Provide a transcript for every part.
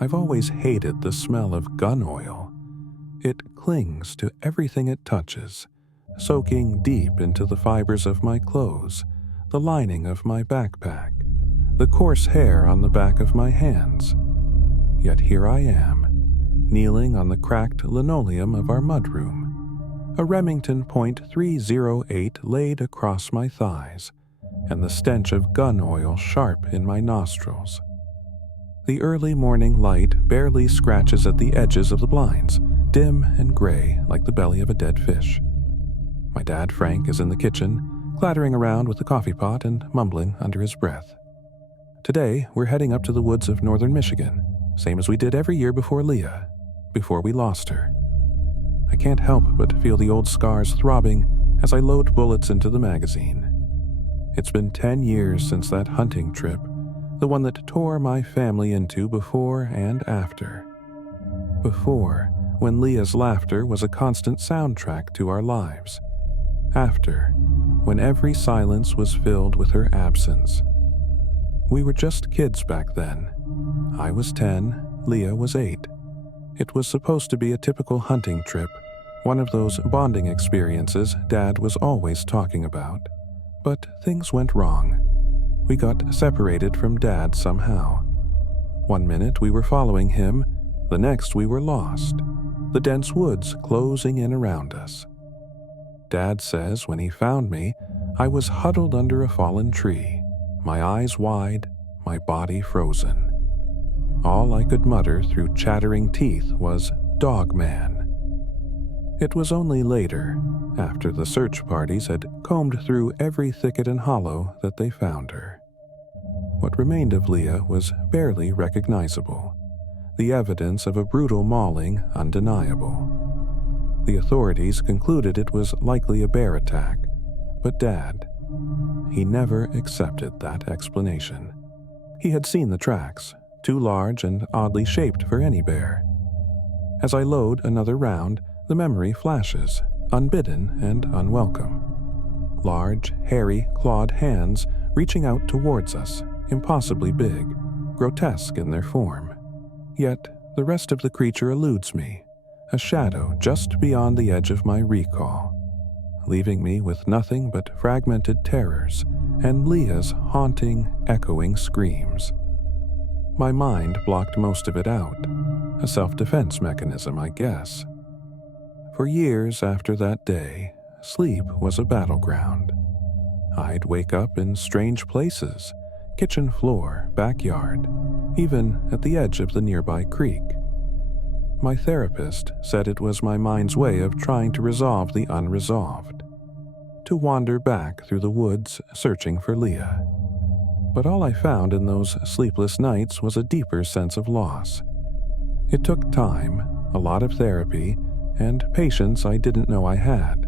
I've always hated the smell of gun oil. It clings to everything it touches, soaking deep into the fibers of my clothes, the lining of my backpack, the coarse hair on the back of my hands. Yet here I am, kneeling on the cracked linoleum of our mudroom, a Remington .308 laid across my thighs, and the stench of gun oil sharp in my nostrils. The early morning light barely scratches at the edges of the blinds, dim and gray like the belly of a dead fish. My dad, Frank, is in the kitchen, clattering around with the coffee pot and mumbling under his breath. Today, we're heading up to the woods of northern Michigan, same as we did every year before Leah, before we lost her. I can't help but feel the old scars throbbing as I load bullets into the magazine. It's been 10 years since that hunting trip, the one that tore my family into before and after. Before, when Leah's laughter was a constant soundtrack to our lives. After, when every silence was filled with her absence. We were just kids back then. I was 10, Leah was 8. It was supposed to be a typical hunting trip, one of those bonding experiences Dad was always talking about. But things went wrong. We got separated from Dad somehow. One minute we were following him, the next we were lost, the dense woods closing in around us. Dad says when he found me, I was huddled under a fallen tree, my eyes wide, my body frozen. All I could mutter through chattering teeth was, "Dogman." It was only later, after the search parties had combed through every thicket and hollow, that they found her. What remained of Leah was barely recognizable, the evidence of a brutal mauling undeniable. The authorities concluded it was likely a bear attack, but Dad, he never accepted that explanation. He had seen the tracks, too large and oddly shaped for any bear. As I load another round, the memory flashes, unbidden and unwelcome. Large, hairy, clawed hands reaching out towards us, impossibly big, grotesque in their form. Yet the rest of the creature eludes me, a shadow just beyond the edge of my recall, leaving me with nothing but fragmented terrors and Leah's haunting, echoing screams. My mind blocked most of it out, a self-defense mechanism, I guess. For years after that day, sleep was a battleground. I'd wake up in strange places, kitchen floor, backyard, even at the edge of the nearby creek. My therapist said it was my mind's way of trying to resolve the unresolved, to wander back through the woods searching for Leah. But all I found in those sleepless nights was a deeper sense of loss. It took time, a lot of therapy, and patience I didn't know I had,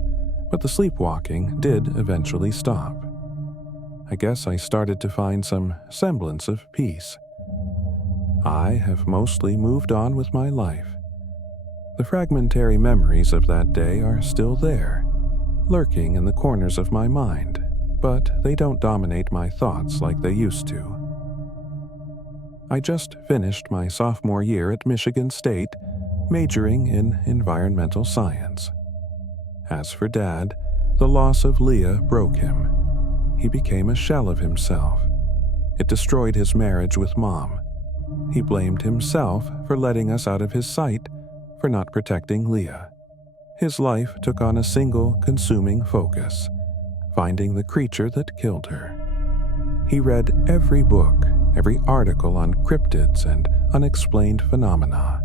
but the sleepwalking did eventually stop. I guess I started to find some semblance of peace. I have mostly moved on with my life. The fragmentary memories of that day are still there, lurking in the corners of my mind, but they don't dominate my thoughts like they used to. I just finished my sophomore year at Michigan State, majoring in environmental science. As for Dad, the loss of Leah broke him. He became a shell of himself. It destroyed his marriage with Mom. He blamed himself for letting us out of his sight, for not protecting Leah. His life took on a single, consuming focus, finding the creature that killed her. He read every book, every article on cryptids and unexplained phenomena.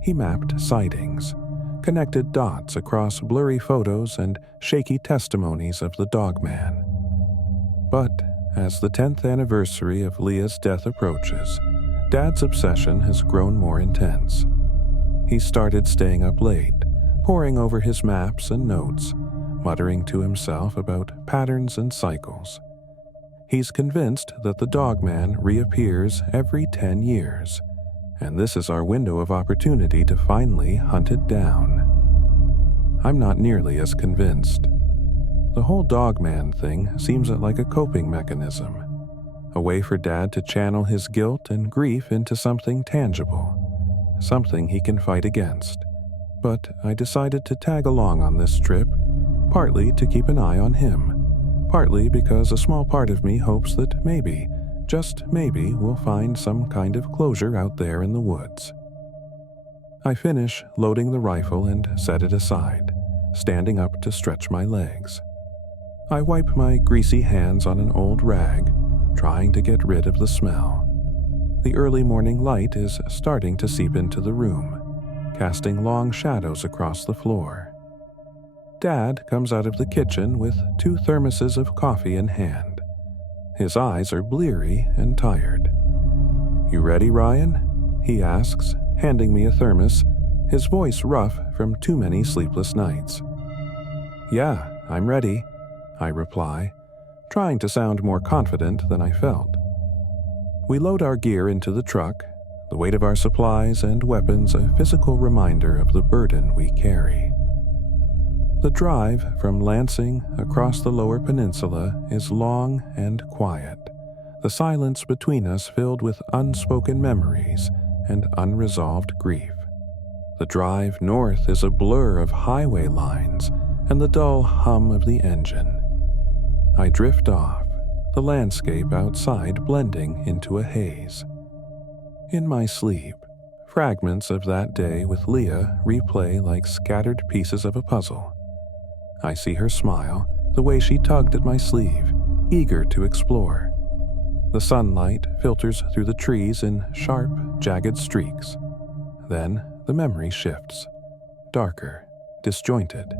He mapped sightings, connected dots across blurry photos and shaky testimonies of the Dogman. But as the 10th anniversary of Leah's death approaches, Dad's obsession has grown more intense. He started staying up late, poring over his maps and notes, muttering to himself about patterns and cycles. He's convinced that the Dogman reappears every 10 years, and this is our window of opportunity to finally hunt it down. I'm not nearly as convinced. The whole Dogman thing seems like a coping mechanism, a way for Dad to channel his guilt and grief into something tangible, something he can fight against. But I decided to tag along on this trip, partly to keep an eye on him, partly because a small part of me hopes that maybe, just maybe, we'll find some kind of closure out there in the woods. I finish loading the rifle and set it aside, standing up to stretch my legs. I wipe my greasy hands on an old rag, trying to get rid of the smell. The early morning light is starting to seep into the room, casting long shadows across the floor. Dad comes out of the kitchen with 2 thermoses of coffee in hand. His eyes are bleary and tired. "You ready, Ryan?" he asks, handing me a thermos, his voice rough from too many sleepless nights. "Yeah, I'm ready," I reply, trying to sound more confident than I felt. We load our gear into the truck, the weight of our supplies and weapons a physical reminder of the burden we carry. The drive from Lansing across the lower peninsula is long and quiet, the silence between us filled with unspoken memories and unresolved grief. The drive north is a blur of highway lines and the dull hum of the engine. I drift off, the landscape outside blending into a haze. In my sleep, fragments of that day with Leah replay like scattered pieces of a puzzle. I see her smile, the way she tugged at my sleeve, eager to explore. The sunlight filters through the trees in sharp, jagged streaks. Then the memory shifts, darker, disjointed.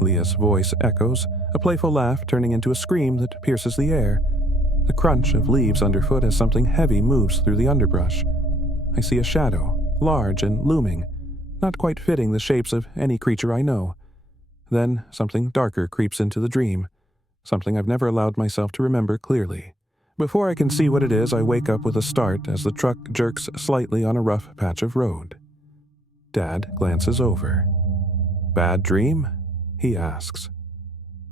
Leah's voice echoes, a playful laugh turning into a scream that pierces the air. The crunch of leaves underfoot as something heavy moves through the underbrush. I see a shadow, large and looming, not quite fitting the shapes of any creature I know. Then something darker creeps into the dream, something I've never allowed myself to remember clearly. Before I can see what it is, I wake up with a start as the truck jerks slightly on a rough patch of road. Dad glances over. "Bad dream?" he asks.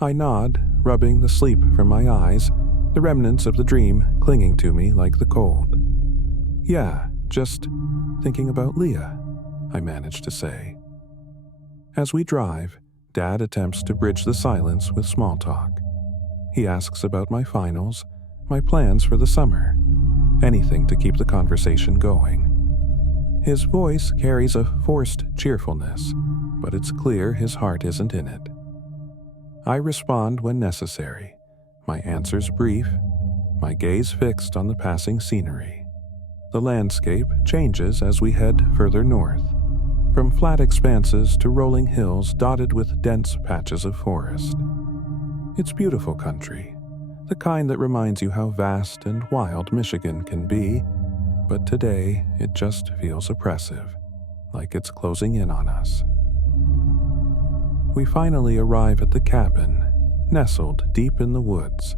I nod, rubbing the sleep from my eyes, the remnants of the dream clinging to me like the cold. "Yeah, just thinking about Leah," I manage to say. As we drive, Dad attempts to bridge the silence with small talk. He asks about my finals, my plans for the summer, anything to keep the conversation going. His voice carries a forced cheerfulness, but it's clear his heart isn't in it. I respond when necessary, my answers brief, my gaze fixed on the passing scenery. The landscape changes as we head further north, from flat expanses to rolling hills dotted with dense patches of forest. It's beautiful country, the kind that reminds you how vast and wild Michigan can be, but today it just feels oppressive, like it's closing in on us. We finally arrive at the cabin, nestled deep in the woods,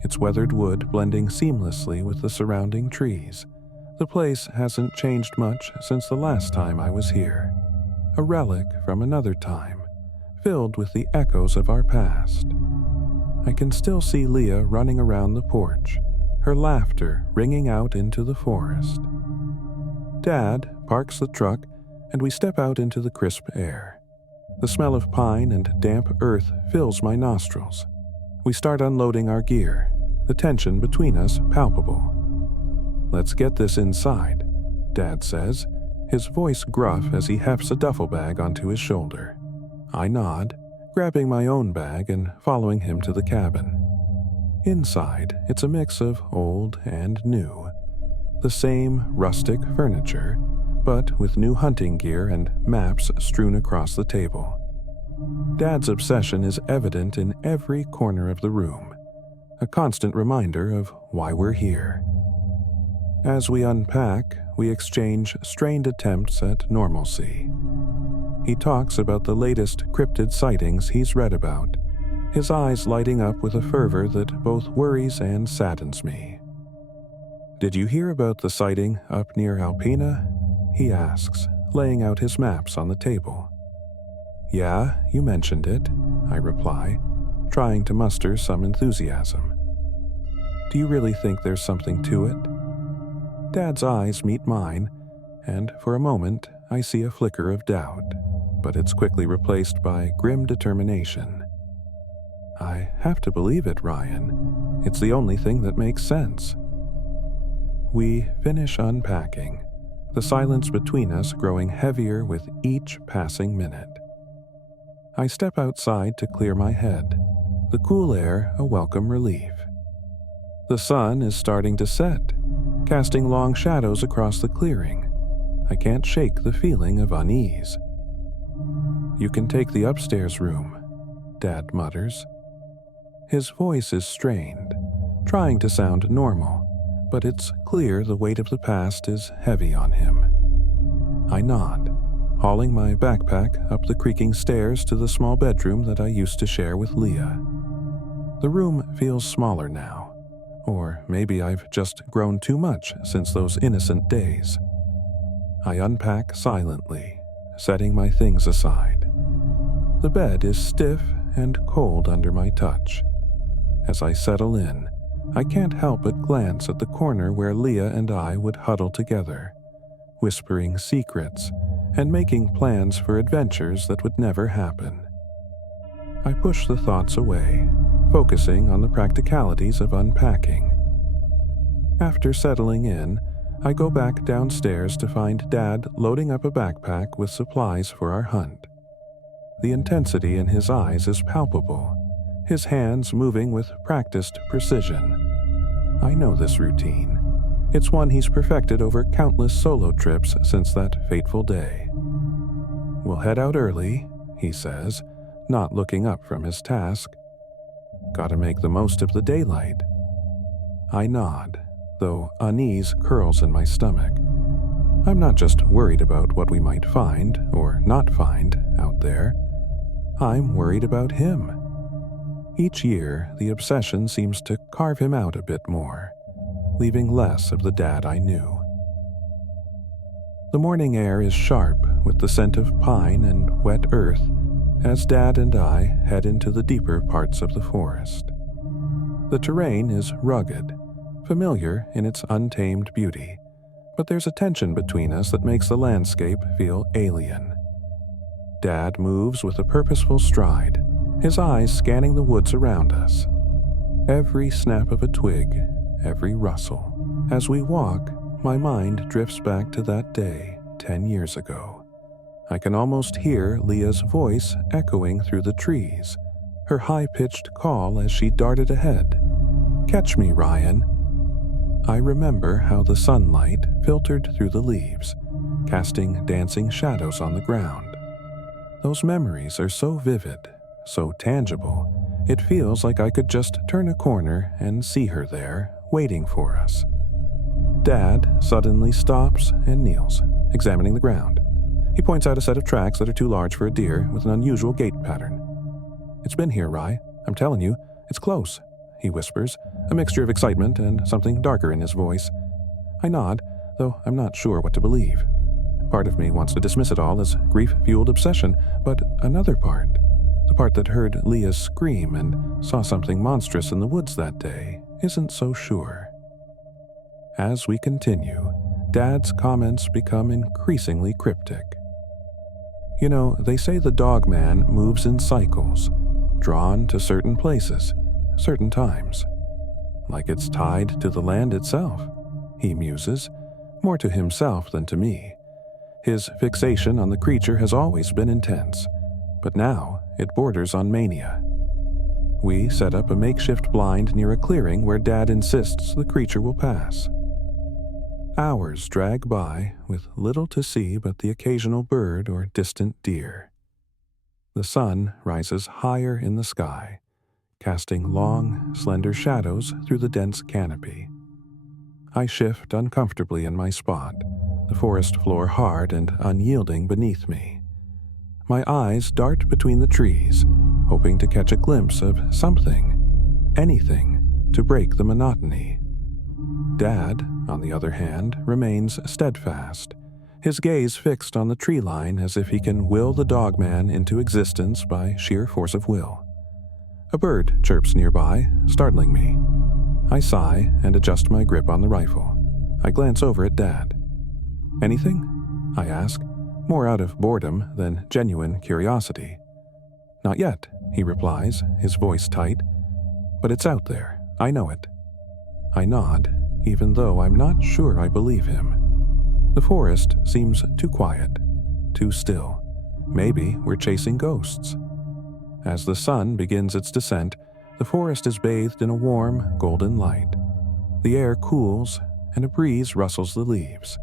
its weathered wood blending seamlessly with the surrounding trees. The place hasn't changed much since the last time I was here, a relic from another time, filled with the echoes of our past. I can still see Leah running around the porch, her laughter ringing out into the forest. Dad parks the truck, and we step out into the crisp air. The smell of pine and damp earth fills my nostrils. We start unloading our gear, the tension between us palpable. "Let's get this inside," Dad says, his voice gruff as he hefts a duffel bag onto his shoulder. I nod, grabbing my own bag and following him to the cabin. Inside, it's a mix of old and new. The same rustic furniture, but with new hunting gear and maps strewn across the table. Dad's obsession is evident in every corner of the room, a constant reminder of why we're here. As we unpack, we exchange strained attempts at normalcy. He talks about the latest cryptid sightings he's read about, his eyes lighting up with a fervor that both worries and saddens me. "Did you hear about the sighting up near Alpena?" he asks, laying out his maps on the table. "Yeah, you mentioned it," I reply, trying to muster some enthusiasm. Do you really think there's something to it? Dad's eyes meet mine, and for a moment I see a flicker of doubt, but it's quickly replaced by grim determination. I have to believe it, Ryan. It's the only thing that makes sense. We finish unpacking, the silence between us growing heavier with each passing minute. I step outside to clear my head, the cool air a welcome relief. The sun is starting to set, casting long shadows across the clearing. I can't shake the feeling of unease. "You can take the upstairs room," Dad mutters. His voice is strained, trying to sound normal, but it's clear the weight of the past is heavy on him. I nod, hauling my backpack up the creaking stairs to the small bedroom that I used to share with Leah. The room feels smaller now, or maybe I've just grown too much since those innocent days. I unpack silently, setting my things aside. The bed is stiff and cold under my touch. As I settle in, I can't help but glance at the corner where Leah and I would huddle together, whispering secrets and making plans for adventures that would never happen. I push the thoughts away, focusing on the practicalities of unpacking. After settling in, I go back downstairs to find Dad loading up a backpack with supplies for our hunt. The intensity in his eyes is palpable, his hands moving with practiced precision. I know this routine. It's one he's perfected over countless solo trips since that fateful day. "We'll head out early," he says, not looking up from his task. "Gotta make the most of the daylight." I nod, though unease curls in my stomach. I'm not just worried about what we might find, or not find, out there. I'm worried about him. Each year, the obsession seems to carve him out a bit more, leaving less of the Dad I knew. The morning air is sharp with the scent of pine and wet earth as Dad and I head into the deeper parts of the forest. The terrain is rugged, familiar in its untamed beauty, but there's a tension between us that makes the landscape feel alien. Dad moves with a purposeful stride, his eyes scanning the woods around us. Every snap of a twig, every rustle. As we walk, my mind drifts back to that day 10 years ago. I can almost hear Leah's voice echoing through the trees, her high-pitched call as she darted ahead. "Catch me, Ryan." I remember how the sunlight filtered through the leaves, casting dancing shadows on the ground. Those memories are so vivid, so tangible, it feels like I could just turn a corner and see her there, waiting for us. Dad suddenly stops and kneels, examining the ground. He points out a set of tracks that are too large for a deer with an unusual gait pattern. "It's been here, Rye. I'm telling you, it's close," he whispers, a mixture of excitement and something darker in his voice. I nod, though I'm not sure what to believe. Part of me wants to dismiss it all as grief-fueled obsession, but another part, the part that heard Leah's scream and saw something monstrous in the woods that day, isn't so sure. As we continue, Dad's comments become increasingly cryptic. "You know, they say the Dogman moves in cycles, drawn to certain places, certain times. Like it's tied to the land itself," he muses, more to himself than to me. His fixation on the creature has always been intense, but now it borders on mania. We set up a makeshift blind near a clearing where Dad insists the creature will pass. Hours drag by with little to see but the occasional bird or distant deer. The sun rises higher in the sky, casting long, slender shadows through the dense canopy. I shift uncomfortably in my spot, the forest floor hard and unyielding beneath me. My eyes dart between the trees, hoping to catch a glimpse of something, anything, to break the monotony. Dad, on the other hand, remains steadfast, his gaze fixed on the tree line as if he can will the Dogman into existence by sheer force of will. A bird chirps nearby, startling me. I sigh and adjust my grip on the rifle. I glance over at Dad. "Anything?" I ask, more out of boredom than genuine curiosity. "Not yet," he replies, his voice tight. "But it's out there. I know it." I nod, even though I'm not sure I believe him. The forest seems too quiet, too still. Maybe we're chasing ghosts. As the sun begins its descent, the forest is bathed in a warm, golden light. The air cools, and a breeze rustles the leaves.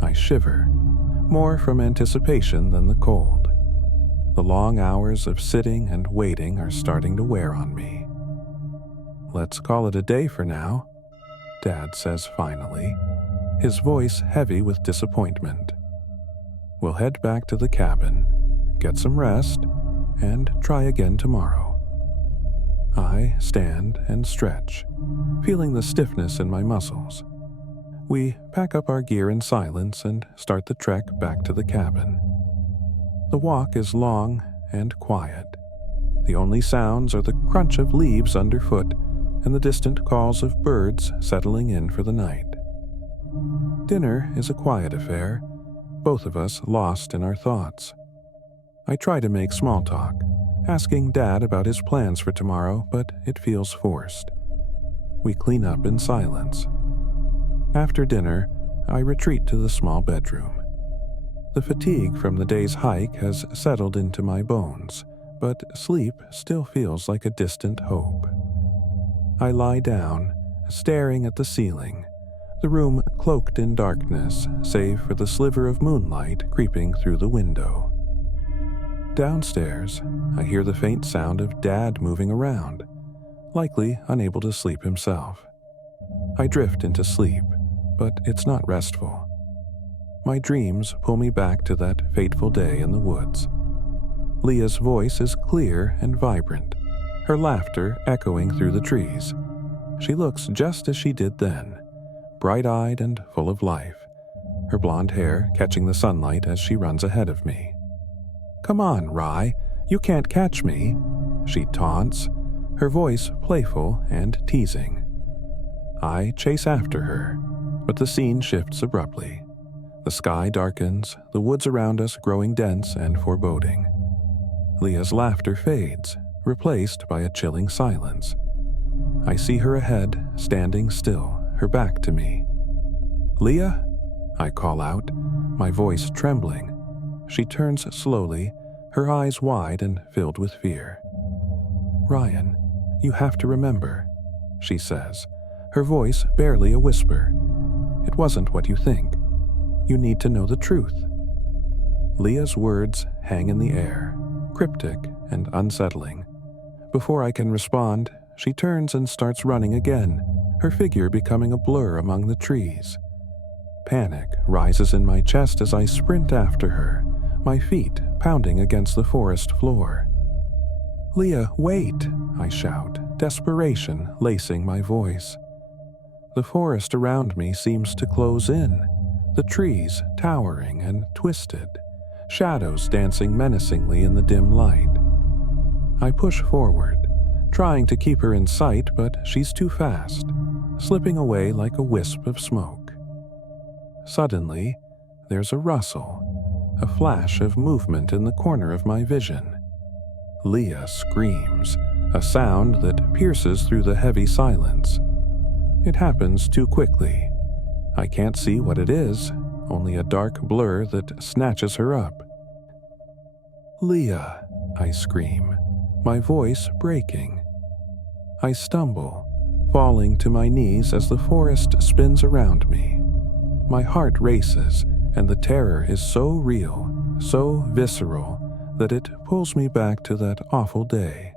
I shiver, more from anticipation than the cold. The long hours of sitting and waiting are starting to wear on me. "Let's call it a day for now," Dad says finally, his voice heavy with disappointment. "We'll head back to the cabin, get some rest, and try again tomorrow." I stand and stretch, feeling the stiffness in my muscles. We pack up our gear in silence and start the trek back to the cabin. The walk is long and quiet. The only sounds are the crunch of leaves underfoot and the distant calls of birds settling in for the night. Dinner is a quiet affair, both of us lost in our thoughts. I try to make small talk, asking Dad about his plans for tomorrow, but it feels forced. We clean up in silence. After dinner, I retreat to the small bedroom. The fatigue from the day's hike has settled into my bones, but sleep still feels like a distant hope. I lie down, staring at the ceiling, the room cloaked in darkness save for the sliver of moonlight creeping through the window. Downstairs, I hear the faint sound of Dad moving around, likely unable to sleep himself. I drift into sleep, but it's not restful. My dreams pull me back to that fateful day in the woods. Leah's voice is clear and vibrant, her laughter echoing through the trees. She looks just as she did then, bright-eyed and full of life, her blonde hair catching the sunlight as she runs ahead of me. "Come on, Rye, you can't catch me," she taunts, her voice playful and teasing. I chase after her, but the scene shifts abruptly. The sky darkens, the woods around us growing dense and foreboding. Leah's laughter fades, replaced by a chilling silence. I see her ahead, standing still, her back to me. "Leah?" I call out, my voice trembling. She turns slowly, her eyes wide and filled with fear. "Ryan, you have to remember," she says, her voice barely a whisper. "It wasn't what you think. You need to know the truth." Leah's words hang in the air, cryptic and unsettling. Before I can respond, she turns and starts running again, her figure becoming a blur among the trees. Panic rises in my chest as I sprint after her, my feet pounding against the forest floor. "Leah, wait!" I shout, desperation lacing my voice. The forest around me seems to close in, the trees towering and twisted, shadows dancing menacingly in the dim light. I push forward, trying to keep her in sight, but she's too fast, slipping away like a wisp of smoke. Suddenly, there's a rustle, a flash of movement in the corner of my vision. Leah screams, a sound that pierces through the heavy silence. It happens too quickly. I can't see what it is, only a dark blur that snatches her up. "Leah," I scream, my voice breaking. I stumble, falling to my knees as the forest spins around me. My heart races, and the terror is so real, so visceral, that it pulls me back to that awful day,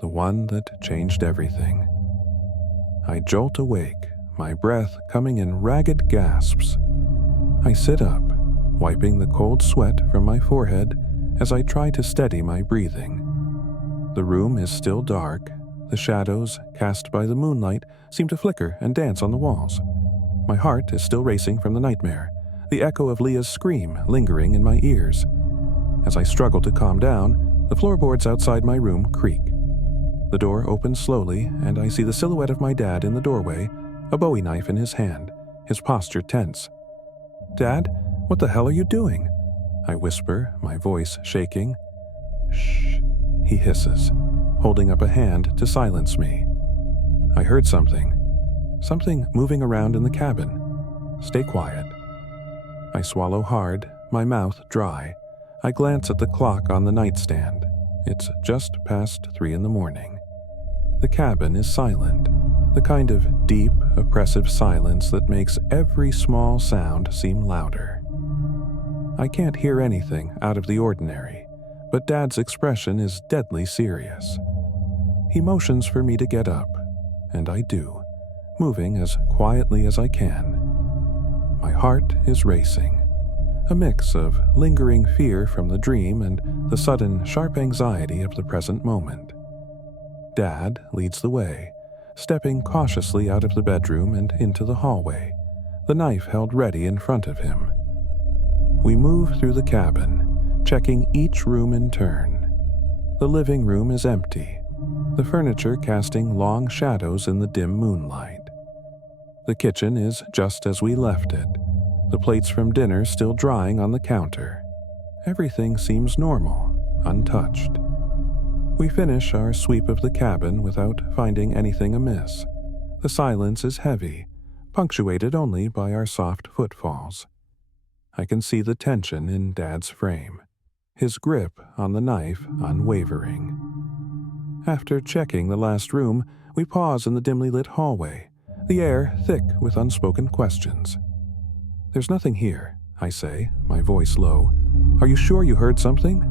the one that changed everything. I jolt awake, my breath coming in ragged gasps. I sit up, wiping the cold sweat from my forehead as I try to steady my breathing. The room is still dark. The shadows cast by the moonlight seem to flicker and dance on the walls. My heart is still racing from the nightmare, the echo of Leah's scream lingering in my ears. As I struggle to calm down, the floorboards outside my room creak. The door opens slowly, and I see the silhouette of my dad in the doorway, a Bowie knife in his hand, his posture tense. "Dad, what the hell are you doing?" I whisper, my voice shaking. "Shh," he hisses, holding up a hand to silence me. "I heard something. Something moving around in the cabin. Stay quiet." I swallow hard, my mouth dry. I glance at the clock on the nightstand. It's just past 3 in the morning. The cabin is silent, the kind of deep, oppressive silence that makes every small sound seem louder. I can't hear anything out of the ordinary, but Dad's expression is deadly serious. He motions for me to get up, and I do, moving as quietly as I can. My heart is racing, a mix of lingering fear from the dream and the sudden, sharp anxiety of the present moment. Dad leads the way, stepping cautiously out of the bedroom and into the hallway, the knife held ready in front of him. We move through the cabin, checking each room in turn. The living room is empty, the furniture casting long shadows in the dim moonlight. The kitchen is just as we left it, the plates from dinner still drying on the counter. Everything seems normal, untouched. We finish our sweep of the cabin without finding anything amiss. The silence is heavy, punctuated only by our soft footfalls. I can see the tension in Dad's frame, his grip on the knife unwavering. After checking the last room, we pause in the dimly lit hallway, the air thick with unspoken questions. "There's nothing here," I say, my voice low. "Are you sure you heard something?"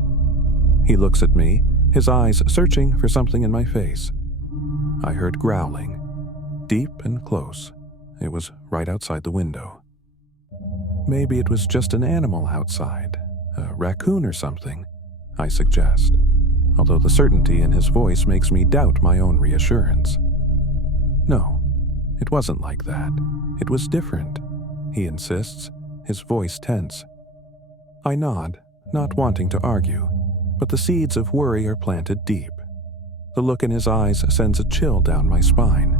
He looks at me, his eyes searching for something in my face. I heard growling, deep and close. It was right outside the window. "Maybe it was just an animal outside, a raccoon or something," I suggest, although the certainty in his voice makes me doubt my own reassurance. "No, it wasn't like that. It was different," he insists, his voice tense. I nod, not wanting to argue, but the seeds of worry are planted deep. The look in his eyes sends a chill down my spine.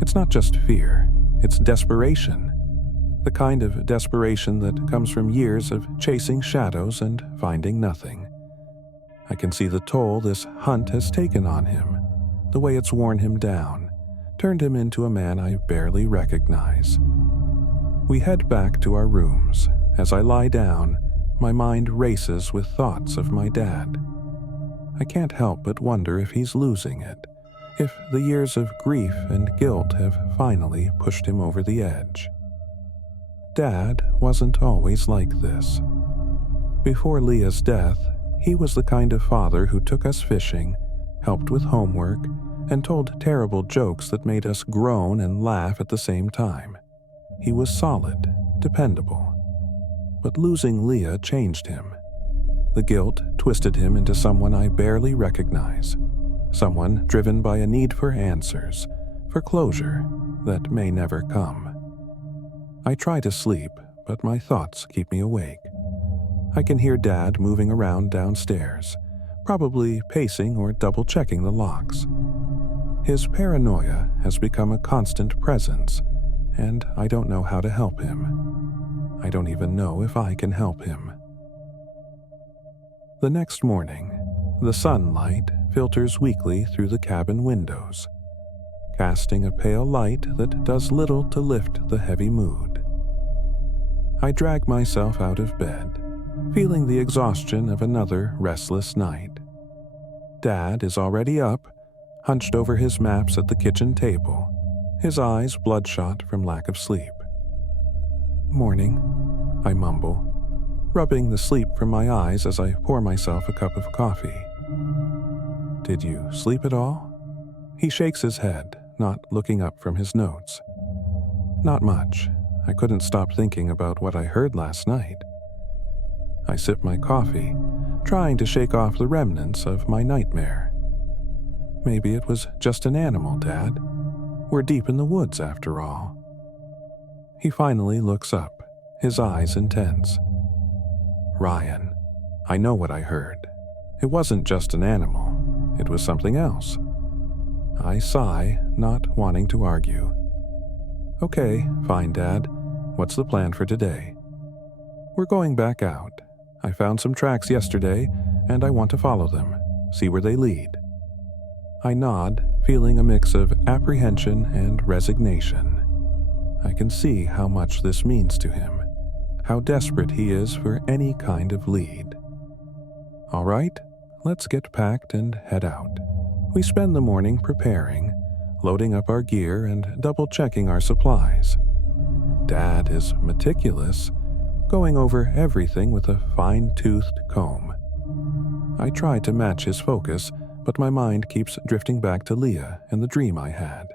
It's not just fear, it's desperation. The kind of desperation that comes from years of chasing shadows and finding nothing. I can see the toll this hunt has taken on him, the way it's worn him down, turned him into a man I barely recognize. We head back to our rooms. As I lie down, my mind races with thoughts of my dad. I can't help but wonder if he's losing it, if the years of grief and guilt have finally pushed him over the edge. Dad wasn't always like this. Before Leah's death, he was the kind of father who took us fishing, helped with homework, and told terrible jokes that made us groan and laugh at the same time. He was solid, dependable. But losing Leah changed him. The guilt twisted him into someone I barely recognize, someone driven by a need for answers, for closure that may never come. I try to sleep, but my thoughts keep me awake. I can hear Dad moving around downstairs, probably pacing or double-checking the locks. His paranoia has become a constant presence, and I don't know how to help him. I don't even know if I can help him. The next morning, the sunlight filters weakly through the cabin windows, casting a pale light that does little to lift the heavy mood. I drag myself out of bed, feeling the exhaustion of another restless night. Dad is already up, hunched over his maps at the kitchen table, his eyes bloodshot from lack of sleep. "Morning," I mumble, rubbing the sleep from my eyes as I pour myself a cup of coffee. "Did you sleep at all?" He shakes his head, not looking up from his notes. "Not much. I couldn't stop thinking about what I heard last night." I sip my coffee, trying to shake off the remnants of my nightmare. "Maybe it was just an animal, Dad. We're deep in the woods after all." He finally looks up, his eyes intense. "Ryan, I know what I heard. It wasn't just an animal. It was something else. I sigh, not wanting to argue. Okay, fine, Dad. What's the plan for today? We're going back out. I found some tracks yesterday, and I want to follow them, see where they lead. I nod, feeling a mix of apprehension and resignation. I can see how much this means to him, how desperate he is for any kind of lead. All right, let's get packed and head out. We spend the morning preparing, loading up our gear and double-checking our supplies. Dad is meticulous, going over everything with a fine-toothed comb. I try to match his focus, but my mind keeps drifting back to Leah and the dream I had.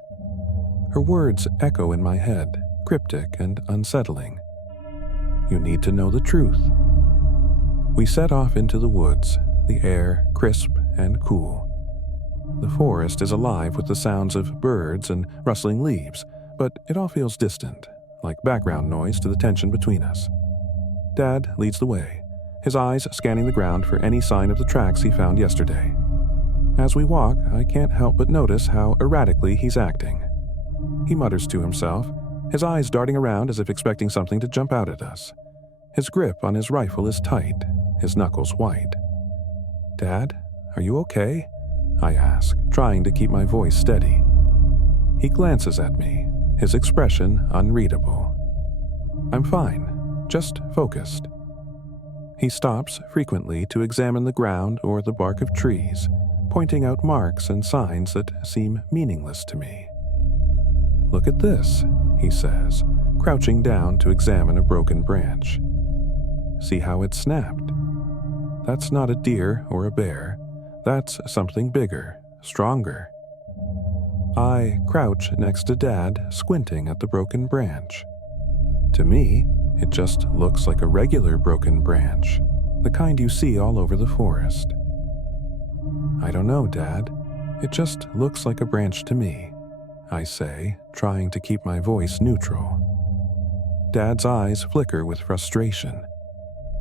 Her words echo in my head, cryptic and unsettling. You need to know the truth. We set off into the woods, the air crisp and cool. The forest is alive with the sounds of birds and rustling leaves, but it all feels distant, like background noise to the tension between us. Dad leads the way, his eyes scanning the ground for any sign of the tracks he found yesterday. As we walk, I can't help but notice how erratically he's acting. He mutters to himself, his eyes darting around as if expecting something to jump out at us. His grip on his rifle is tight, his knuckles white. Dad, are you okay? I ask, trying to keep my voice steady. He glances at me, his expression unreadable. I'm fine, just focused. He stops frequently to examine the ground or the bark of trees, pointing out marks and signs that seem meaningless to me. Look at this, he says, crouching down to examine a broken branch. See how it snapped? That's not a deer or a bear. That's something bigger, stronger. I crouch next to Dad, squinting at the broken branch. To me, it just looks like a regular broken branch, the kind you see all over the forest. I don't know, Dad. It just looks like a branch to me, I say, trying to keep my voice neutral. Dad's eyes flicker with frustration.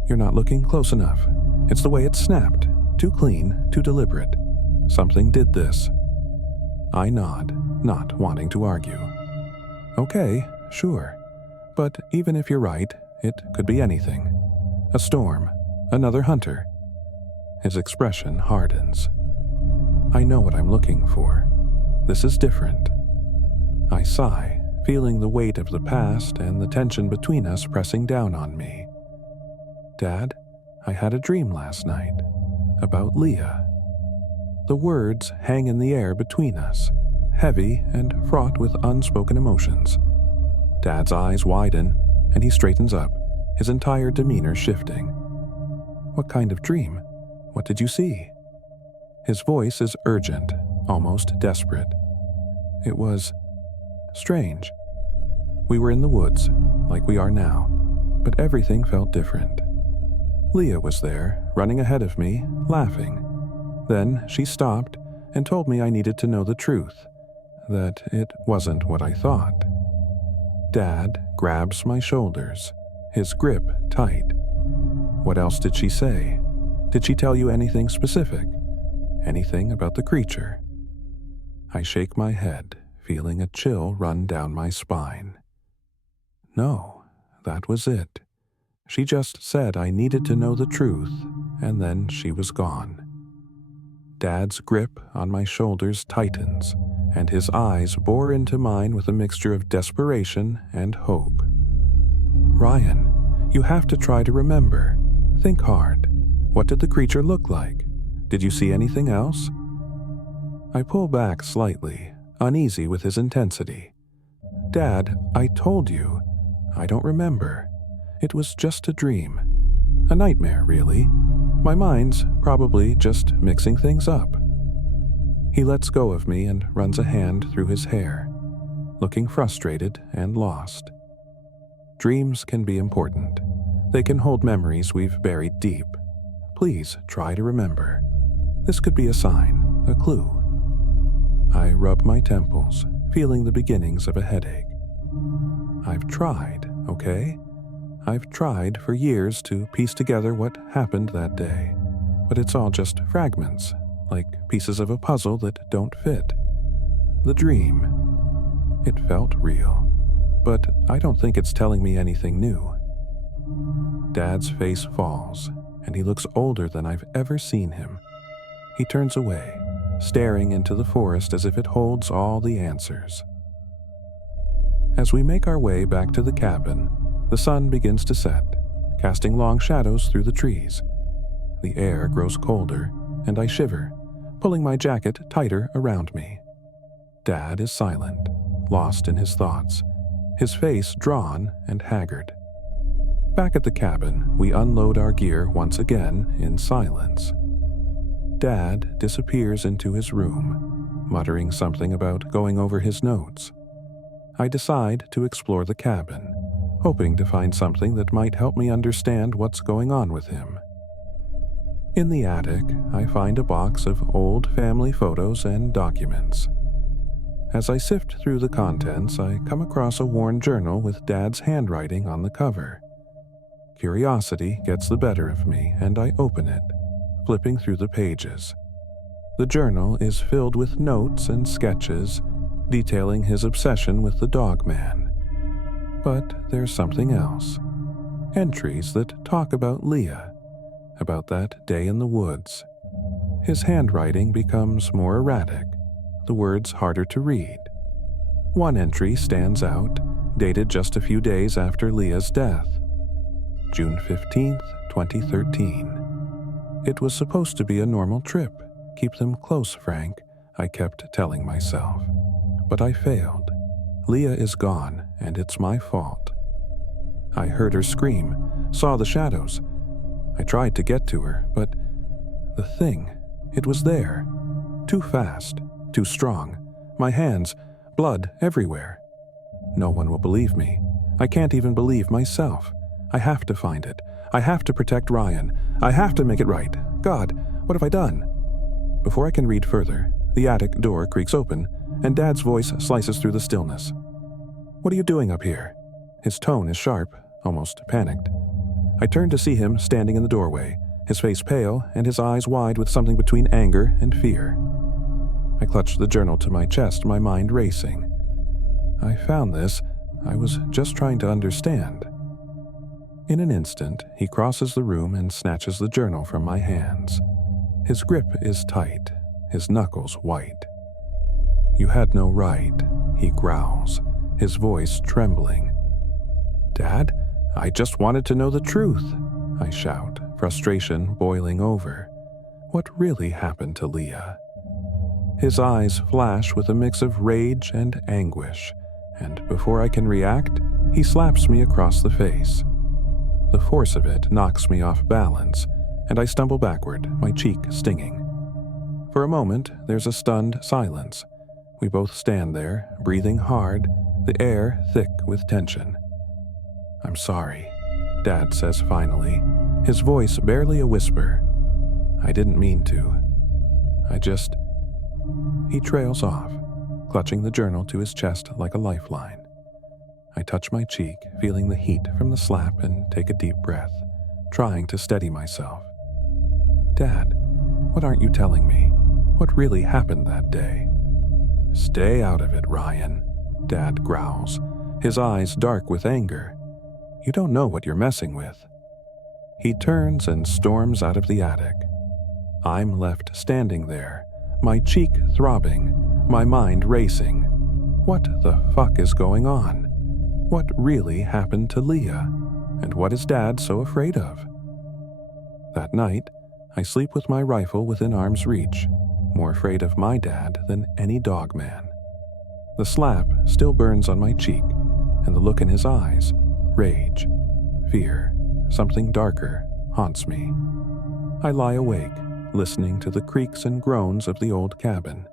You're not looking close enough. It's the way it snapped. Too clean, too deliberate. Something did this. I nod, not wanting to argue. Okay, sure. But even if you're right, it could be anything. A storm, another hunter. His expression hardens. I know what I'm looking for. This is different. I sigh, feeling the weight of the past and the tension between us pressing down on me. Dad, I had a dream last night. About Leah. The words hang in the air between us, heavy and fraught with unspoken emotions. Dad's eyes widen, and he straightens up, his entire demeanor shifting. What kind of dream? What did you see? His voice is urgent, almost desperate. It was strange. We were in the woods, like we are now, but everything felt different. Leah was there, running ahead of me, laughing. Then she stopped and told me I needed to know the truth, that it wasn't what I thought. Dad grabs my shoulders, his grip tight. What else did she say? Did she tell you anything specific? Anything about the creature? I shake my head, feeling a chill run down my spine. No, that was it. She just said I needed to know the truth, and then she was gone. Dad's grip on my shoulders tightens, and his eyes bore into mine with a mixture of desperation and hope. Ryan, you have to try to remember. Think hard. What did the creature look like? Did you see anything else? I pull back slightly, uneasy with his intensity. Dad, I told you. I don't remember. It was just a dream. A nightmare, really. My mind's probably just mixing things up. He lets go of me and runs a hand through his hair, looking frustrated and lost. Dreams can be important. They can hold memories we've buried deep. Please try to remember. This could be a sign, a clue. I rub my temples, feeling the beginnings of a headache. I've tried, okay? I've tried for years to piece together what happened that day, but it's all just fragments, like pieces of a puzzle that don't fit. the dream. It felt real, but I don't think it's telling me anything new. Dad's face falls, and he looks older than I've ever seen him. He turns away, staring into the forest as if it holds all the answers. As we make our way back to the cabin, the sun begins to set, casting long shadows through the trees. The air grows colder, and I shiver, pulling my jacket tighter around me. Dad is silent, lost in his thoughts, his face drawn and haggard. Back at the cabin, we unload our gear once again in silence. Dad disappears into his room, muttering something about going over his notes. I decide to explore the cabin, hoping to find something that might help me understand what's going on with him. In the attic, I find a box of old family photos and documents. As I sift through the contents, I come across a worn journal with Dad's handwriting on the cover. Curiosity gets the better of me, and I open it, flipping through the pages. The journal is filled with notes and sketches detailing his obsession with the Dogman. But there's something else. Entries that talk about Leah, about that day in the woods. His handwriting becomes more erratic, the words harder to read. One entry stands out, dated just a few days after Leah's death. June 15th, 2013. It was supposed to be a normal trip. Keep them close, Frank, I kept telling myself. But I failed. Leah is gone, and it's my fault. I heard her scream, saw the shadows. I tried to get to her, but the thing, it was there. Too fast, too strong. My hands, blood everywhere. No one will believe me. I can't even believe myself. I have to find it. I have to protect Ryan. I have to make it right. God, what have I done? Before I can read further, the attic door creaks open, and Dad's voice slices through the stillness. What are you doing up here? His tone is sharp, almost panicked. I turn to see him standing in the doorway, his face pale and his eyes wide with something between anger and fear. I clutch the journal to my chest, my mind racing. I found this. I was just trying to understand. In an instant, he crosses the room and snatches the journal from my hands. His grip is tight, his knuckles white. You had no right, he growls, his voice trembling. Dad, I just wanted to know the truth, I shout, frustration boiling over. What really happened to Leah? His eyes flash with a mix of rage and anguish, and before I can react, he slaps me across the face. The force of it knocks me off balance, and I stumble backward, my cheek stinging. For a moment, there's a stunned silence. We both stand there, breathing hard, the air thick with tension. I'm sorry, Dad says finally, his voice barely a whisper. I didn't mean to. He trails off, clutching the journal to his chest like a lifeline. I touch my cheek, feeling the heat from the slap, and take a deep breath, trying to steady myself. Dad, what aren't you telling me? What really happened that day? Stay out of it, Ryan, Dad growls, his eyes dark with anger. You don't know what you're messing with. He turns and storms out of the attic. I'm left standing there, my cheek throbbing, my mind racing. What the fuck is going on? What really happened to Leah? And what is Dad so afraid of? That night, I sleep with my rifle within arm's reach, more afraid of my dad than any Dogman. The slap still burns on my cheek, and the look in his eyes, rage, fear, something darker, haunts me. I lie awake, listening to the creaks and groans of the old cabin,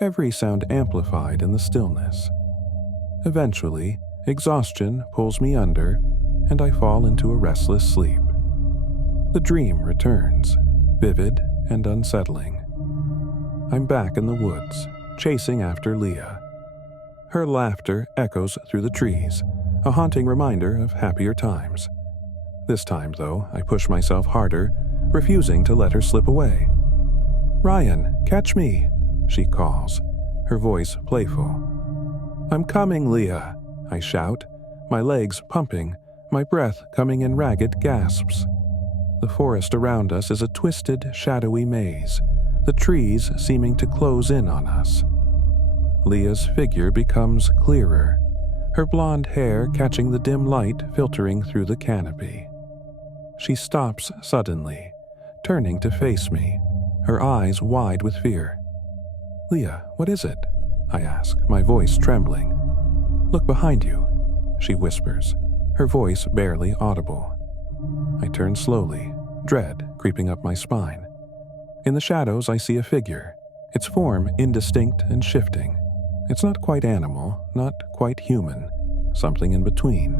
every sound amplified in the stillness. Eventually, exhaustion pulls me under, and I fall into a restless sleep. The dream returns, vivid and unsettling. I'm back in the woods, chasing after Leah. Her laughter echoes through the trees, a haunting reminder of happier times. This time, though, I push myself harder, refusing to let her slip away. Ryan, catch me, she calls, her voice playful. "I'm coming, Leah," I shout, my legs pumping, my breath coming in ragged gasps. The forest around us is a twisted, shadowy maze, the trees seeming to close in on us. Leah's figure becomes clearer, her blonde hair catching the dim light filtering through the canopy. She stops suddenly, turning to face me, her eyes wide with fear. "Leah, what is it?" I ask, my voice trembling. "Look behind you," she whispers, her voice barely audible. I turn slowly, dread creeping up my spine. In the shadows I see a figure, its form indistinct and shifting. It's not quite animal, not quite human, something in between.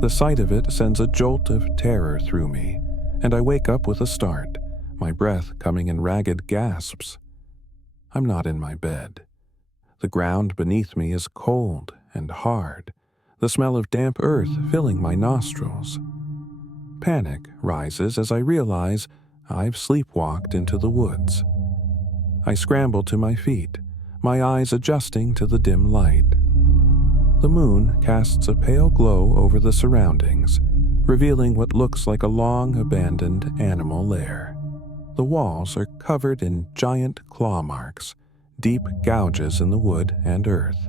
The sight of it sends a jolt of terror through me, and I wake up with a start, my breath coming in ragged gasps. I'm not in my bed. The ground beneath me is cold and hard, the smell of damp earth filling my nostrils. Panic rises as I realize I've sleepwalked into the woods. I scramble to my feet, my eyes adjusting to the dim light. The moon casts a pale glow over the surroundings, revealing what looks like a long abandoned animal lair. The walls are covered in giant claw marks, deep gouges in the wood and earth.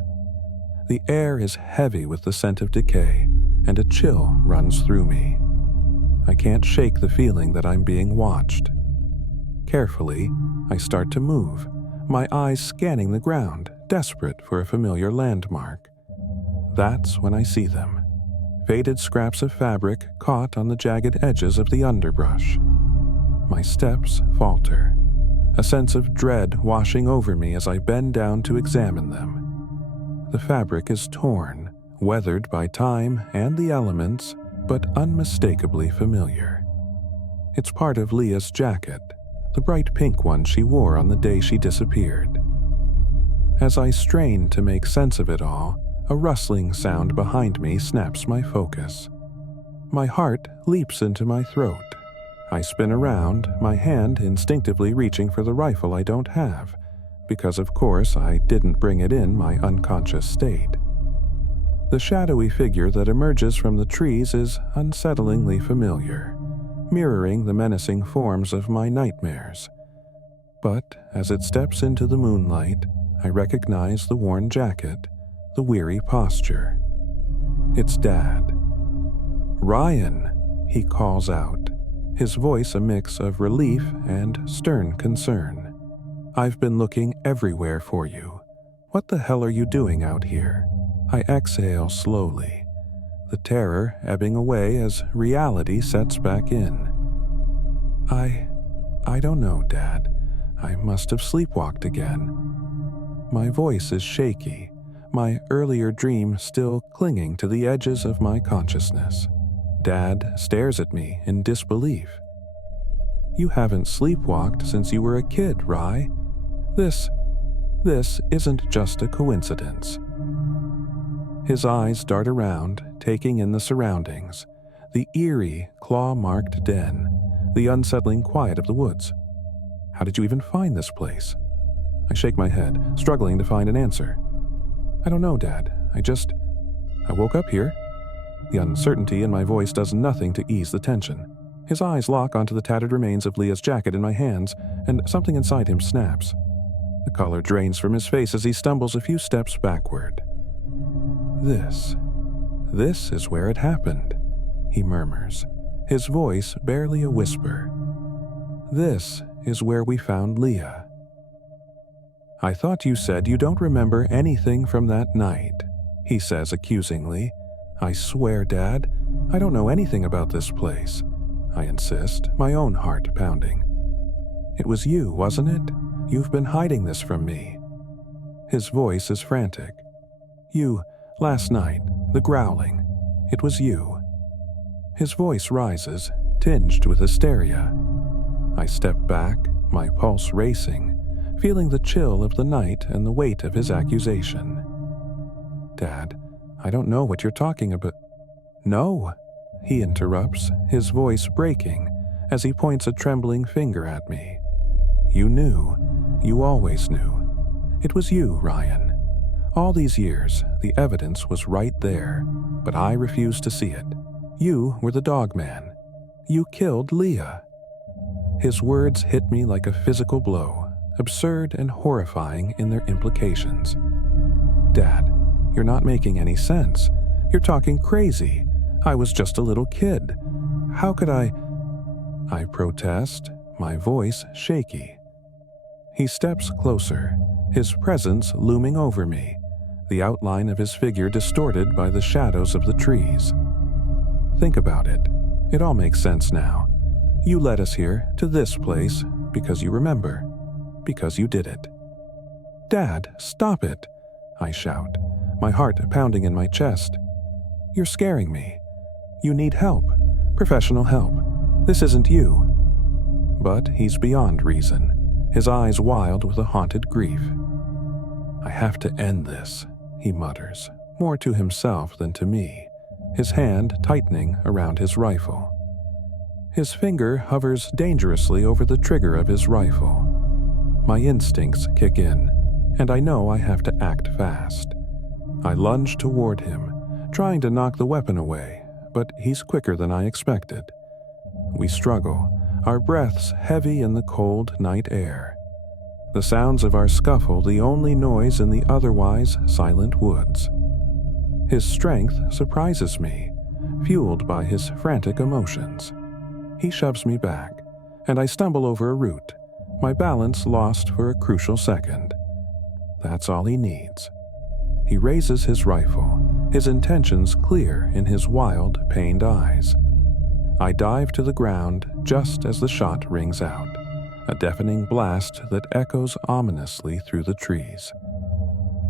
The air is heavy with the scent of decay, and a chill runs through me. I can't shake the feeling that I'm being watched. Carefully, I start to move, my eyes scanning the ground, desperate for a familiar landmark. That's when I see them. Faded scraps of fabric caught on the jagged edges of the underbrush. My steps falter, a sense of dread washing over me as I bend down to examine them. The fabric is torn, weathered by time and the elements, but unmistakably familiar. It's part of Leah's jacket, the bright pink one she wore on the day she disappeared. As I strain to make sense of it all, a rustling sound behind me snaps my focus. My heart leaps into my throat. I spin around, my hand instinctively reaching for the rifle I don't have, because of course I didn't bring it in my unconscious state. The shadowy figure that emerges from the trees is unsettlingly familiar, mirroring the menacing forms of my nightmares. But as it steps into the moonlight, I recognize the worn jacket, the weary posture. It's Dad. "Ryan," he calls out, his voice a mix of relief and stern concern. "I've been looking everywhere for you. What the hell are you doing out here?" I exhale slowly, the terror ebbing away as reality sets back in. I don't know, Dad. I must have sleepwalked again." My voice is shaky, my earlier dream still clinging to the edges of my consciousness. Dad stares at me in disbelief. "You haven't sleepwalked since you were a kid, Rye. This isn't just a coincidence." His eyes dart around, taking in the surroundings, the eerie, claw-marked den, the unsettling quiet of the woods. "How did you even find this place?" I shake my head, struggling to find an answer. "I don't know, Dad. I woke up here." The uncertainty in my voice does nothing to ease the tension. His eyes lock onto the tattered remains of Leah's jacket in my hands, and something inside him snaps. The color drains from his face as he stumbles a few steps backward. This is where it happened," he murmurs, his voice barely a whisper. "This is where we found Leah." "I thought you said you don't remember anything from that night," he says accusingly. "I swear, Dad, I don't know anything about this place," I insist, my own heart pounding. "It was you, wasn't it? You've been hiding this from me." His voice is frantic. "You, last night, the growling. It was you." His voice rises, tinged with hysteria. I step back, my pulse racing, feeling the chill of the night and the weight of his accusation. "Dad, I don't know what you're talking about." "No," he interrupts, his voice breaking as he points a trembling finger at me. "You knew. You always knew. It was you, Ryan. All these years, the evidence was right there, but I refused to see it. You were the Dogman. You killed Leah." His words hit me like a physical blow, absurd and horrifying in their implications. "Dad, you're not making any sense. You're talking crazy. I was just a little kid. How could I protest, my voice shaky. He steps closer, his presence looming over me, the outline of his figure distorted by the shadows of the trees. "Think about it. It all makes sense now. You led us here, to this place, because you remember. Because you did it." "Dad, stop it!" I shout, my heart pounding in my chest. "You're scaring me. You need help. Professional help. This isn't you." But he's beyond reason, his eyes wild with a haunted grief. "I have to end this," he mutters, more to himself than to me, his hand tightening around his rifle. His finger hovers dangerously over the trigger of his rifle. My instincts kick in, and I know I have to act fast. I lunge toward him, trying to knock the weapon away, but he's quicker than I expected. We struggle, our breaths heavy in the cold night air. The sounds of our scuffle the only noise in the otherwise silent woods. His strength surprises me, fueled by his frantic emotions. He shoves me back, and I stumble over a root, my balance lost for a crucial second. That's all he needs. He raises his rifle, his intentions clear in his wild, pained eyes. I dive to the ground just as the shot rings out, a deafening blast that echoes ominously through the trees.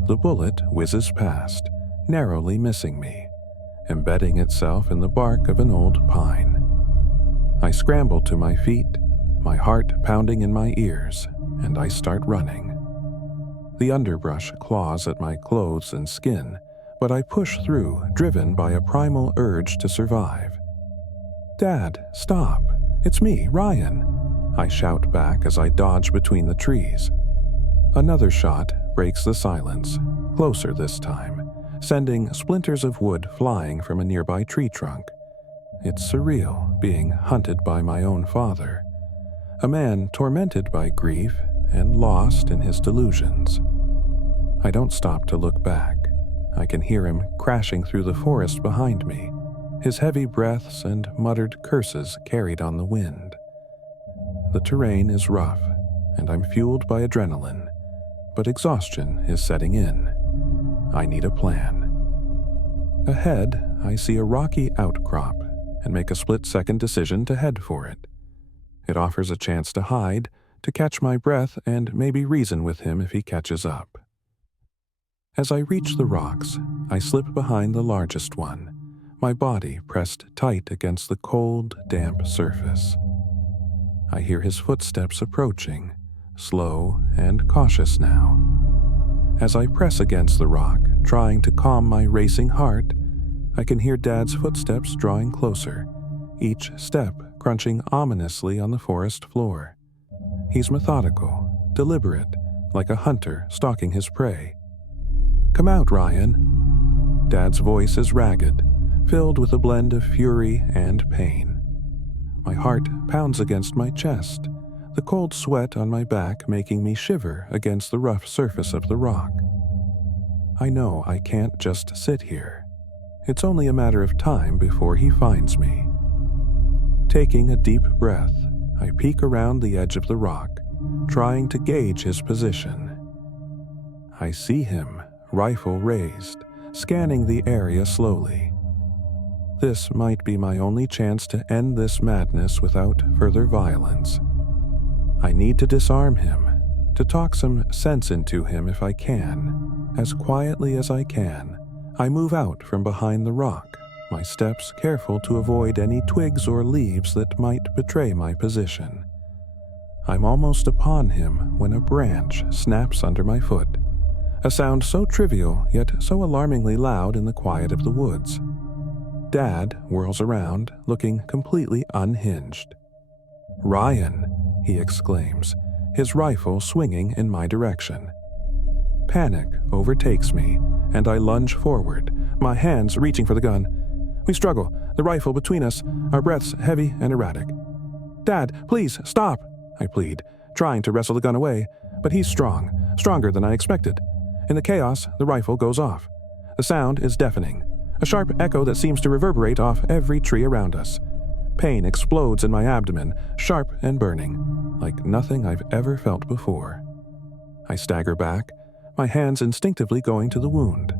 The bullet whizzes past, narrowly missing me, embedding itself in the bark of an old pine. I scramble to my feet, my heart pounding in my ears, and I start running. The underbrush claws at my clothes and skin, but I push through, driven by a primal urge to survive. "Dad, stop! It's me, Ryan!" I shout back as I dodge between the trees. Another shot breaks the silence, closer this time, sending splinters of wood flying from a nearby tree trunk. It's surreal being hunted by my own father, a man tormented by grief and lost in his delusions. I don't stop to look back. I can hear him crashing through the forest behind me, his heavy breaths and muttered curses carried on the wind. The terrain is rough, and I'm fueled by adrenaline, but exhaustion is setting in. I need a plan. Ahead, I see a rocky outcrop and make a split-second decision to head for it. It offers a chance to hide, to catch my breath, and maybe reason with him if he catches up. As I reach the rocks, I slip behind the largest one, my body pressed tight against the cold, damp surface. I hear his footsteps approaching, slow and cautious now. As I press against the rock, trying to calm my racing heart, I can hear Dad's footsteps drawing closer, each step crunching ominously on the forest floor. He's methodical, deliberate, like a hunter stalking his prey. "Come out, Ryan." Dad's voice is ragged, filled with a blend of fury and pain. My heart pounds against my chest, the cold sweat on my back making me shiver against the rough surface of the rock. I know I can't just sit here. It's only a matter of time before he finds me. Taking a deep breath, I peek around the edge of the rock, trying to gauge his position. I see him, rifle raised, scanning the area slowly. This might be my only chance to end this madness without further violence. I need to disarm him, to talk some sense into him if I can. As quietly as I can, I move out from behind the rock, my steps careful to avoid any twigs or leaves that might betray my position. I'm almost upon him when a branch snaps under my foot, a sound so trivial yet so alarmingly loud in the quiet of the woods. Dad whirls around, looking completely unhinged. "Ryan!" he exclaims, his rifle swinging in my direction. Panic overtakes me, and I lunge forward, my hands reaching for the gun. We struggle, the rifle between us, our breaths heavy and erratic. "Dad, please, stop," I plead, trying to wrestle the gun away, but he's strong, stronger than I expected. In the chaos, the rifle goes off. The sound is deafening, a sharp echo that seems to reverberate off every tree around us. Pain explodes in my abdomen, sharp and burning, like nothing I've ever felt before. I stagger back, my hands instinctively going to the wound.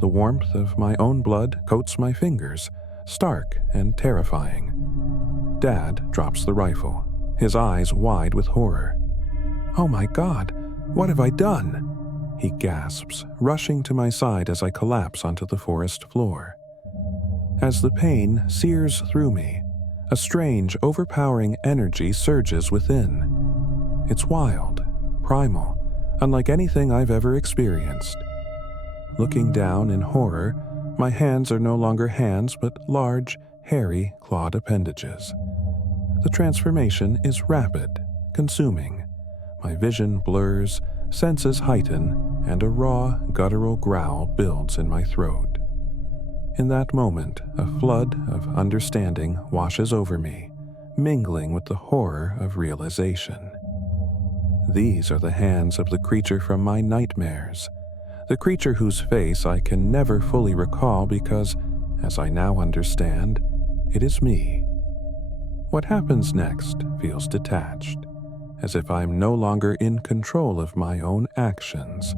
The warmth of my own blood coats my fingers, stark and terrifying. Dad drops the rifle, his eyes wide with horror. "Oh my God, what have I done?" he gasps, rushing to my side as I collapse onto the forest floor. As the pain sears through me, a strange, overpowering energy surges within. It's wild, primal, unlike anything I've ever experienced. Looking down in horror, my hands are no longer hands but large, hairy, clawed appendages. The transformation is rapid, consuming. My vision blurs, senses heighten, and a raw, guttural growl builds in my throat. In that moment, a flood of understanding washes over me, mingling with the horror of realization. These are the hands of the creature from my nightmares, the creature whose face I can never fully recall because, as I now understand, it is me. What happens next feels detached, as if I'm no longer in control of my own actions,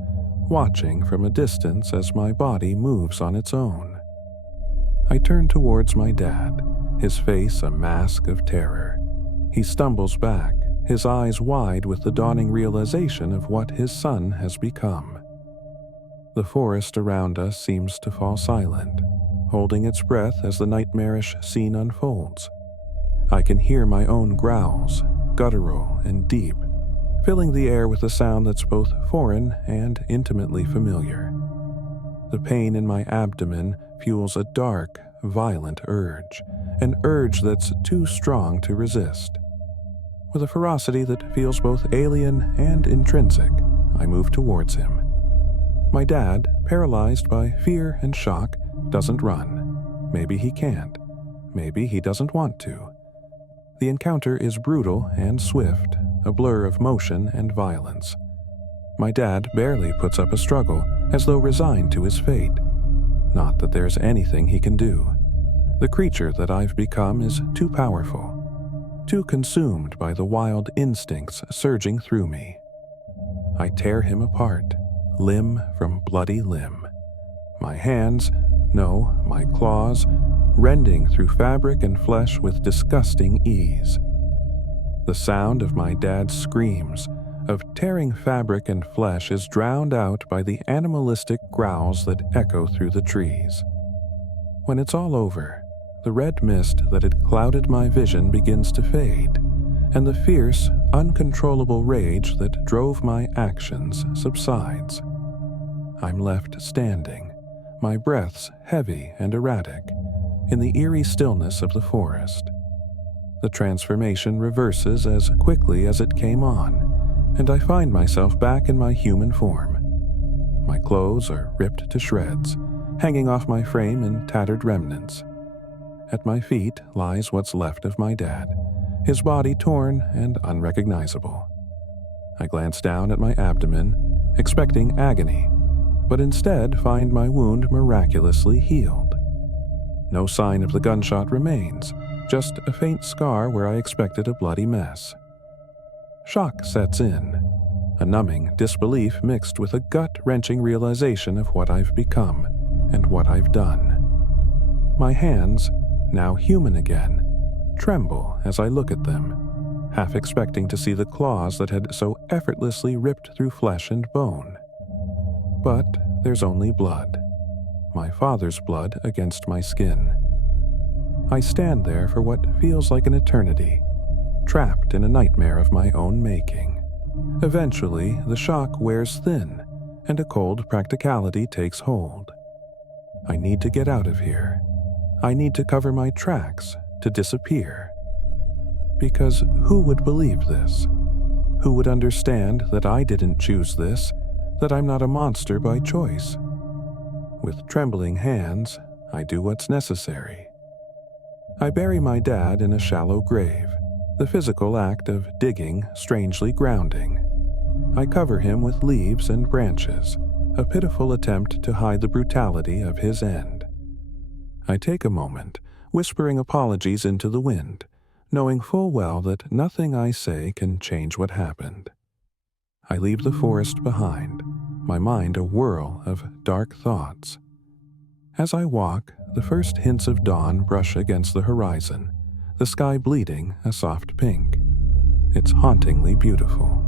watching from a distance as my body moves on its own. I turn towards my dad, his face a mask of terror. He stumbles back, his eyes wide with the dawning realization of what his son has become. The forest around us seems to fall silent, holding its breath as the nightmarish scene unfolds. I can hear my own growls, guttural and deep, filling the air with a sound that's both foreign and intimately familiar. The pain in my abdomen fuels a dark, violent urge, an urge that's too strong to resist. With a ferocity that feels both alien and intrinsic, I move towards him. My dad, paralyzed by fear and shock, doesn't run. Maybe he can't. Maybe he doesn't want to. The encounter is brutal and swift, a blur of motion and violence. My dad barely puts up a struggle, as though resigned to his fate. Not that there's anything he can do. The creature that I've become is too powerful, too consumed by the wild instincts surging through me. I tear him apart, limb from bloody limb. My hands, no, my claws, rending through fabric and flesh with disgusting ease. The sound of my dad's screams, of tearing fabric and flesh, is drowned out by the animalistic growls that echo through the trees. When it's all over, the red mist that had clouded my vision begins to fade, and the fierce, uncontrollable rage that drove my actions subsides. I'm left standing, my breaths heavy and erratic, in the eerie stillness of the forest. The transformation reverses as quickly as it came on, and I find myself back in my human form. My clothes are ripped to shreds, hanging off my frame in tattered remnants. At my feet lies what's left of my dad, his body torn and unrecognizable. I glance down at my abdomen, expecting agony, but instead find my wound miraculously healed. No sign of the gunshot remains, just a faint scar where I expected a bloody mess. Shock sets in, a numbing disbelief mixed with a gut-wrenching realization of what I've become and what I've done. My hands, now human again, tremble as I look at them, half expecting to see the claws that had so effortlessly ripped through flesh and bone. But there's only blood, my father's blood against my skin. I stand there for what feels like an eternity, trapped in a nightmare of my own making. Eventually, the shock wears thin, and a cold practicality takes hold. I need to get out of here. I need to cover my tracks, to disappear. Because who would believe this? Who would understand that I didn't choose this, that I'm not a monster by choice. With trembling hands, I do what's necessary. I bury my dad in a shallow grave, the physical act of digging strangely grounding. I cover him with leaves and branches, a pitiful attempt to hide the brutality of his end. I take a moment, whispering apologies into the wind, knowing full well that nothing I say can change what happened. I leave the forest behind, my mind a whirl of dark thoughts. As I walk, the first hints of dawn brush against the horizon, the sky bleeding a soft pink. It's hauntingly beautiful.